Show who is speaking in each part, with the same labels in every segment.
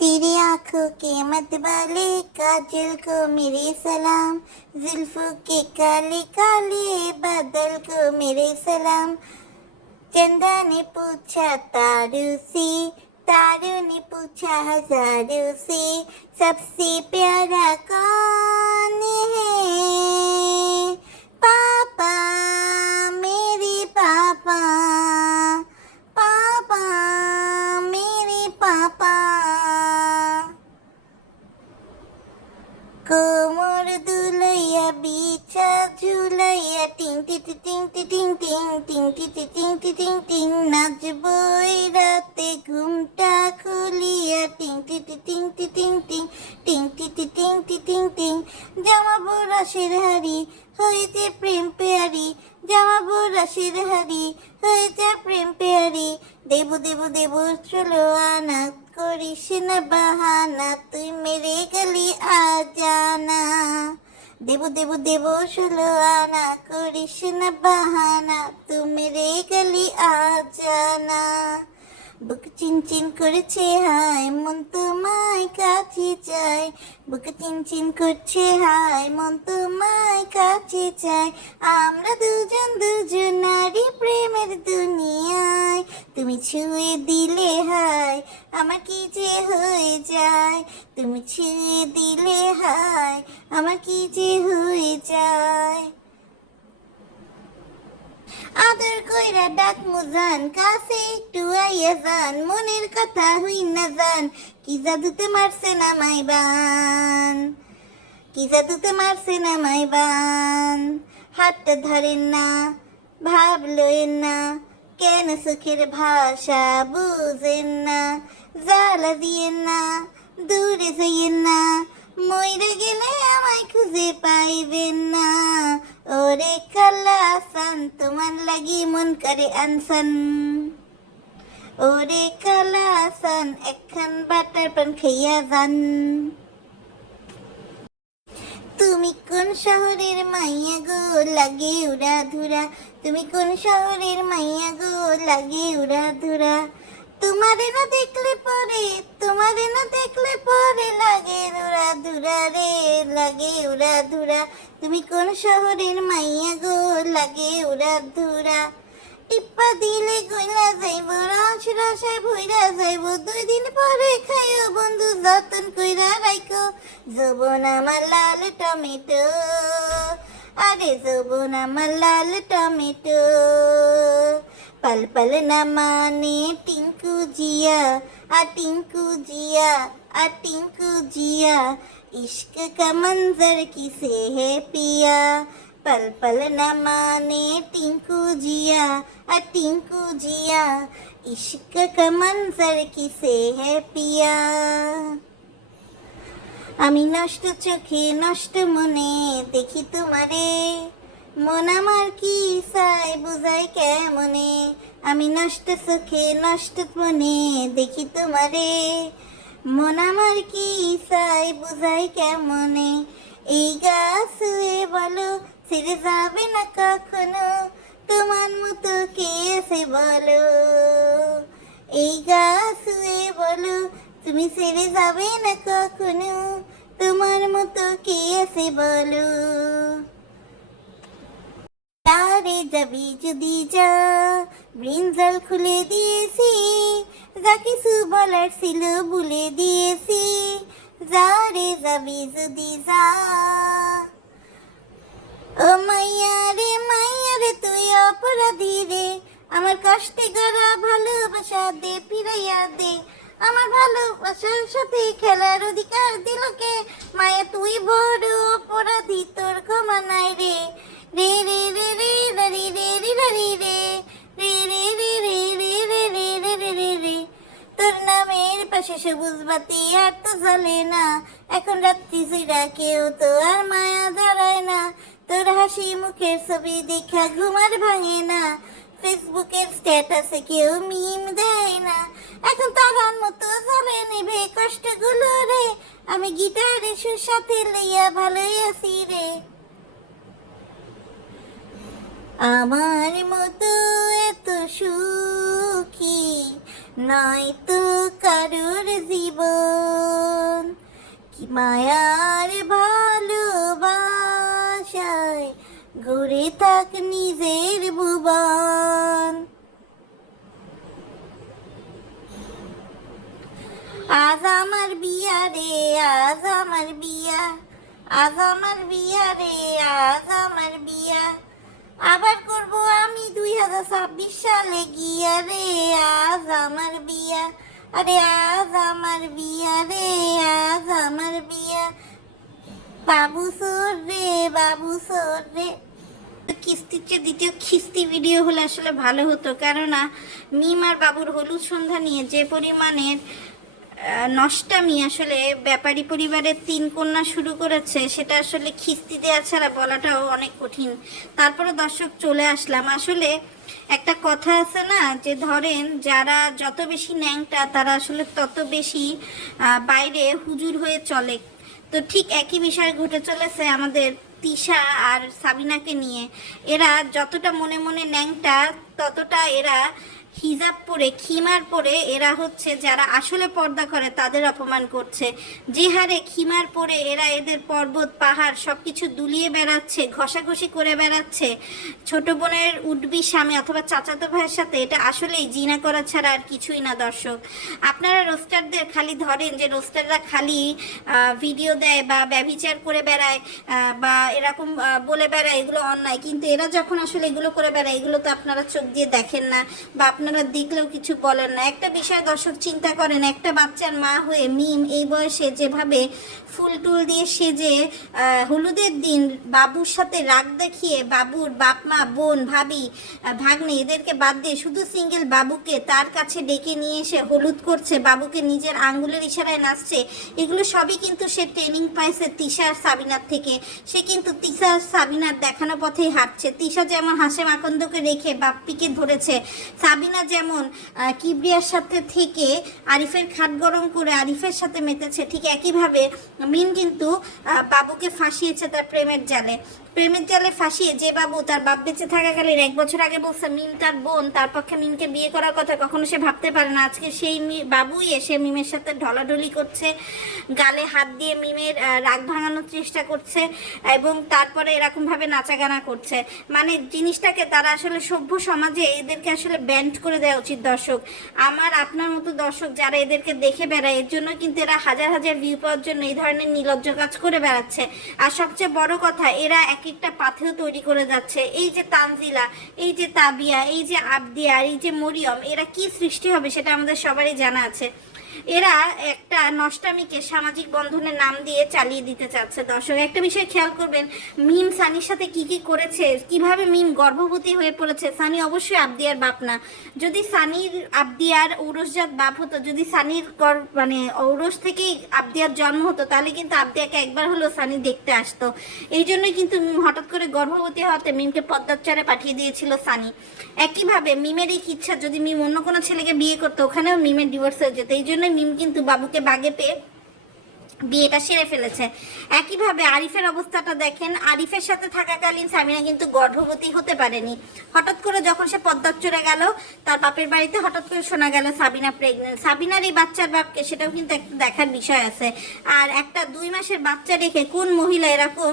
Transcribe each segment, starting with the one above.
Speaker 1: तेरी आँखों के मत वाले काजल को मेरे सलाम। जुल्फों के काले काले बादल को मेरे सलाम। चंदा ने पूछा, तारू से। तारू ने पूछा, हज़ारों से। सबसे प्यारा कौन টিং টি টি টিং টি টিং টিং টিং টি টি টিং টি টিং টিং নাচবো রাতে ঘুমটা খুলিয়া টিং টি টি টিং টি টিং টিং টিং টি টি টিং টি টিং টিং জামাবো রসের হাড়ি হইতে প্রেম পেয়ারি জামাবো রসের হাড়ি হইতে প্রেম পেয়ারি দেব দেব দেব চলো আনা করিস না বাহানা তুই মেরে গেলি আজানা দেব দেব দেব ষোলো আনা করিস না বাহানা তুমি রে গেলি আজানা। বুক চিনচিন করেছে, হায় মন তোমায় কাছে চায় বুক চিনচিন করছে, হায় মন তোমায় কাছে চায় আমরা দুজন দুজন নারী প্রেমের দুনিয়ায়। তুমি ছুঁয়ে দিলে, হায়, আমার কি যে হয়ে যায়? তুমি ছুঁয়ে দিলে, হায়, আমার কি যে হয়ে যায়? আদর কইরা ডাক মুজান কাছে একটু আইয়া যান মনের কথা হই না যান কি জাদুতে মারছে না মাইবান কি জাদুতে মারছে না মাইবান হাতটা ধরেন না ভাবলেন না, কেন সুখের ভাষা বুঝেন না? জ্বালা দিয়েন না, দূরে যাইয়েন না, মইরে গেলে আমায় খুঁজে পাইবেন না। ওরে কালাসান তোমার লাগি মন করে আনসান। ওরে কালাসান একখান বাটার পান খাইয়া যান। তুমি কোন শহরের মাইয়া গো, লাগে উড়া ধুরা? তুমি কোন শহরের মাইয়া গো, লাগে উড়া ধুরা? তোমারে না দেখলে পরে তোমারে কোন শহরের মাইয়া গো, লাগে উড়া ধুরা। টিপ্পা দিলে কইলা যাইব, রস রসায় ভইরা যাইব। দুই দিন পরে খাইও বন্ধু, যতন কইরা রাইকো যবন আমার লাল টমেটো, আরে যবন আমার লাল টমেটো। পাল পাল না মানে টিঙ্কু জিয়া, আ টিঙ্কু জিয়া, আ টিঙ্কু জিয়া। इश्क का मंजर किसे है पिया पल पल न माने टिंकू जिया आ टिंकू जिया इश्क का मंजर किसे है पिया আমি নষ্ট চোখে নষ্ট মনে দেখি তোমারে মন আমার কি চাই বুঝাই কেমনে আমি নষ্ট চোখে নষ্ট মনে দেখি তোমারে মন আমার কি চাই বুঝাই কেমনে? এই গাছ বলো, ছেড়ে যাবে না কখনো? তোমার মতো কে আছে বলো? এই গাছ বলো, তুমি ছেড়ে যাবে না কখনো? তোমার মতো কে আছে বলো? তারে যাবি যদি যা, ব্রিঞ্জাল খুলে দিয়েছি যা কিছু ছিল ভুলে দিয়েছি যা রে যাবি যদি যা ও মাইয়া রে মাইয়া রে তুই অপরাধী রে আমার কষ্টে গড়া ভালোবাসা দে ফিরাইয়া দে আমার ভালোবাসার সাথে খেলার অধিকার দিল কে মায়া তুই বড় অপরাধী তোর ক্ষমা নাই রে রে রে রে রে রে রে রে রে সবুজ বাতি আর তো জ্বলে না। এখন রাত্রি চিরা কেউ তো আর মায়া দাঁড়ায় না। তোর হাসি মুখের ছবি দেখা ঘুমার ভাঙে না। ফেসবুকের স্ট্যাটাসে কেউ মিম দেয় না। এখন তারার মতো চলে নেবে কষ্টগুলো রে। আমি গিটারের সুর সাথে লইয়া ভালোই আছি রে। আমার মতো এত সুখী
Speaker 2: নয়তো কারোর জীবন। কি মায়ার ভালোবাসায় ঘুরে থাক নিজের ভুবন। আজ আমার বিয়া রে, আজ আমার বিয়া, আজ আমার বিয়া রে, আজ আমার বিয়া। আবার করব আমি দুই হাজার ছাব্বিশ সালে গিয়া রে, আজ আমার বিয়া। আরে আজ আমার বিয়া রে, আজ আমার বিয়া। বাবু সোর রে, বাবু সোর রে। কিস্তির চেয়ে দ্বিতীয় খিস্তি ভিডিও হলে আসলে ভালো হতো। কেননা, মিম আর বাবুর হলুদ সন্ধ্যা নিয়ে যে পরিমাণের নষ্টামি আসলে ব্যাপারী পরিবারের তিন কন্যা শুরু করেছে, সেটা আসলে খিস্তি দেওয়া ছাড়া বলাটাও অনেক কঠিন। তারপরে দর্শক চলে আসলাম। আসলে একটা কথা আছে না, যে ধরেন যারা যত বেশি ন্যাংটা, তারা আসলে তত বেশি বাইরে হুজুর হয়ে চলে। তো ঠিক একই বিষয় ঘটে চলেছে আমাদের তিশা আর সাবিনাকে নিয়ে। এরা যতটা মনে মনে ন্যাংটা, ততটা এরা হিজাব পরে, খিমার পরে এরা হচ্ছে যারা আসলে পর্দা করে তাদের অপমান করছে। যে হারে খিমার পরে এরা এদের পর্বত, পাহাড় সব কিছু দুলিয়ে বেড়াচ্ছে, ঘষাঘষি করে বেড়াচ্ছে। ছোট বোনের উঠবি স্বামী অথবা চাচাতো ভাইয়ের সাথে এটা আসলেই জিনা করা ছাড়া আর কিছুই না, দর্শক। আপনারা রোস্টারদের খালি ধরেন যে রোস্টাররা খালি ভিডিও দেয় বা ব্যভিচার করে বেড়ায় বা এরকম বলে বেড়ায়, এগুলো অন্যায়। কিন্তু এরা যখন আসলে এগুলো করে বেড়ায়, এগুলো তো আপনারা চোখ দিয়ে দেখেন না বা আপনারা দেখলেও কিছু বলেন না। একটা বিষয় দর্শক চিন্তা করেন, একটা বাচ্চার মা হয়ে মিম এই বয়সে যেভাবে ফুল টুল দিয়ে সেজে হলুদের দিন বাবুর সাথে রাগ দেখিয়ে বাবুর বাপ মা, বোন, ভাবি ভাগ্নে এদেরকে বাদ দিয়ে শুধু সিঙ্গেল বাবুকে তার কাছে ডেকে নিয়ে এসে হলুদ করছে, বাবুকে নিজের আঙ্গুলের ইশারায় নাচছে, এগুলো সবই কিন্তু সে ট্রেনিং পাইছে তিশা আর সাবিনার থেকে। সে কিন্তু তিশা আর সাবিনার দেখানো পথেই হাঁটছে। তিশা যেমন হাসে মাকন্দকে রেখে বাপ্পিকে ধরেছে, সাবিনা যেমন কিবরিয়ার সাথে থেকে আরিফের খাট গরম করে আরিফের সাথে মেতেছে, ঠিক একইভাবে মিন কিন্তু বাবুকে ফাঁসিয়েছে তার প্রেমের জালে। প্রেমের জালে ফাঁসিয়ে যে বাবু তার বাপ বেঁচে থাকাকালীন এক বছর আগে বলছে, মিম তার বোন, তার পক্ষে মিমকে বিয়ে করার কথা কখনো সে ভাবতে পারে না। আজকে সেই বাবুই এসে মিমের সাথে ঢলাঢলি করছে, গালে হাত দিয়ে মিমের রাগ ভাঙানোর চেষ্টা করছে এবং তারপরে এরকমভাবে নাচাগানা করছে। মানে জিনিসটাকে তারা আসলে সভ্য সমাজে এদেরকে আসলে ব্যান্ড করে দেওয়া উচিত দর্শক। আমার, আপনার মতো দর্শক যারা এদেরকে দেখে বেড়ায়, এর জন্য কিন্তু এরা হাজার হাজার ভিউ পাওয়ার জন্য এই ধরনের নির্লজ্জ কাজ করে বেড়াচ্ছে। আর সবচেয়ে বড় কথা, এরা এক একটা পাথেও তৈরি করে যাচ্ছে। এই যে তানজিলা, এই যে তাবিয়া, এই যে আবদিয়া এই যে মরিয়ম, এরা কি সৃষ্টি হবে সেটা আমাদের সবারই জানা আছে। এরা একটা নষ্টামিকে সামাজিক বন্ধনের নাম দিয়ে চালিয়ে দিতে চাচ্ছে দর্শক। একটা বিষয় খেয়াল করবেন, মিম সানির সাথে কি কি করেছে, কীভাবে মিম গর্ভবতী হয়ে পড়েছে, সানি অবশ্যই আবদিয়ার বাপ না। যদি সানির আবদিয়ার ঔরসজাত বাপ হতো, যদি সানির গর- মানে ঔরস থেকেই আবদিয়ার জন্ম হতো, তাহলে কিন্তু আবদিয়াকে একবার হলেও সানি দেখতে আসতো। এই জন্যই কিন্তু হঠাৎ করে গর্ভবতী হওয়াতে মিমকে পদ্মাচারে পাঠিয়ে দিয়েছিল সানি। একইভাবে মিমের এই ইচ্ছা, যদি মিম অন্য কোনো ছেলেকে বিয়ে করতো, ওখানেও মিমের ডিভোর্স হয়ে যেত। এই জন্যই মিম কিন্তু বাবুকে বাগে পেয়ে বিয়েটা সেরে ফেলেছে। একইভাবে আরিফের অবস্থাটা দেখেন, আরিফের সাথে থাকাকালীন সামিনা কিন্তু গর্ভবতী হতে পারেনি। হঠাৎ করে যখন সে পদ্মার চড়ে গেল, তার বাপের বাড়িতে হঠাৎ করে শোনা গেল সাবিনা প্রেগনেন্ট সাবিনার এই বাচ্চার বাপকে সেটাও কিন্তু একটা দেখার বিষয় আছে। আর একটা দুই মাসের বাচ্চা রেখে কোন মহিলা এরকম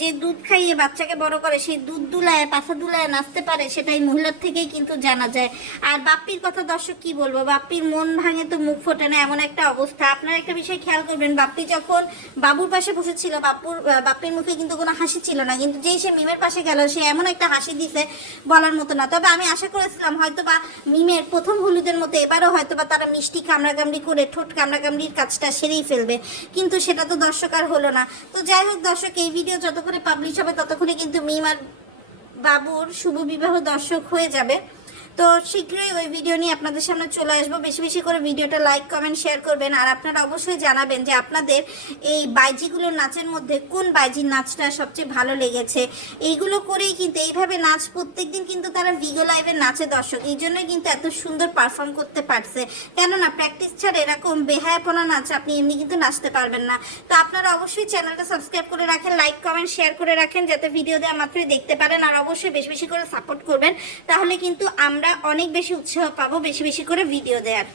Speaker 2: যে দুধ খাইয়ে বাচ্চাকে বড় করে, সেই দুধ দুলায় পাশা দুলায় নাচতে পারে, সেটা এই মহিলার থেকেই কিন্তু জানা যায়। আর বাপ্পির কথা দর্শক কি বলব? বাপ্পির মন ভাঙে তো মুখ ফোটে না এমন একটা অবস্থা। আপনারা একটা বিষয় খেয়াল করবেন বাপ্পি যখন বাবুর পাশে বসেছিল বাপুর বাপ্পির মুখে কিন্তু কোনো হাসি ছিল না, কিন্তু যেই সে মিমের পাশে গেল, সে এমন একটা হাসি দিছে বলার মতো না। তবে আমি আশা করেছিলাম হয়তো বা মিমের প্রথম হলুদের মতো এবারও হয়তো বা তারা মিষ্টি কামড়াকামড়ি করে ঠোঁট কামড়াকামড়ির কাজটা সেরেই ফেলবে, কিন্তু সেটা তো দর্শক আর হলো না। তো যাই হোক দর্শক, এই ভিডিও যতক্ষণে পাবলিশ হবে ততক্ষণে কিন্তু মিম আর বাবুর শুভ বিবাহ দর্শক হয়ে যাবে। তো শীঘ্রই ওই ভিডিও নিয়ে আপনাদের সামনে চলে আসব। বেশি বেশি করে ভিডিওটা লাইক কমেন্ট শেয়ার করবেন। আর আপনারা অবশ্যই জানাবেন যে আপনাদের এই বাইজিগুলোর নাচের মধ্যে কোন বাইজির নাচটা সবচেয়ে ভালো লেগেছে। এইগুলো করেই কিন্তু এইভাবে নাচ, প্রত্যেকদিন কিন্তু তারা ভিগো লাইভে নাচে দর্শক। এই জন্যই কিন্তু এত সুন্দর পারফর্ম করতে পারছে। কেননা প্র্যাকটিস ছাড়া এরকম বেহায়াপনা নাচ আপনি এমনি কিন্তু নাচতে পারবেন না। তো আপনারা অবশ্যই চ্যানেলটা সাবস্ক্রাইব করে রাখেন লাইক কমেন্ট শেয়ার করে রাখেন, যাতে ভিডিও দেওয়া মাত্রই দেখতে পারেন। আর অবশ্যই বেশি বেশি করে সাপোর্ট করবেন। তাহলে কিন্তু আমরা অনেক বেশি উৎসাহ পাবো বেশি বেশি করে ভিডিও দেওয়ার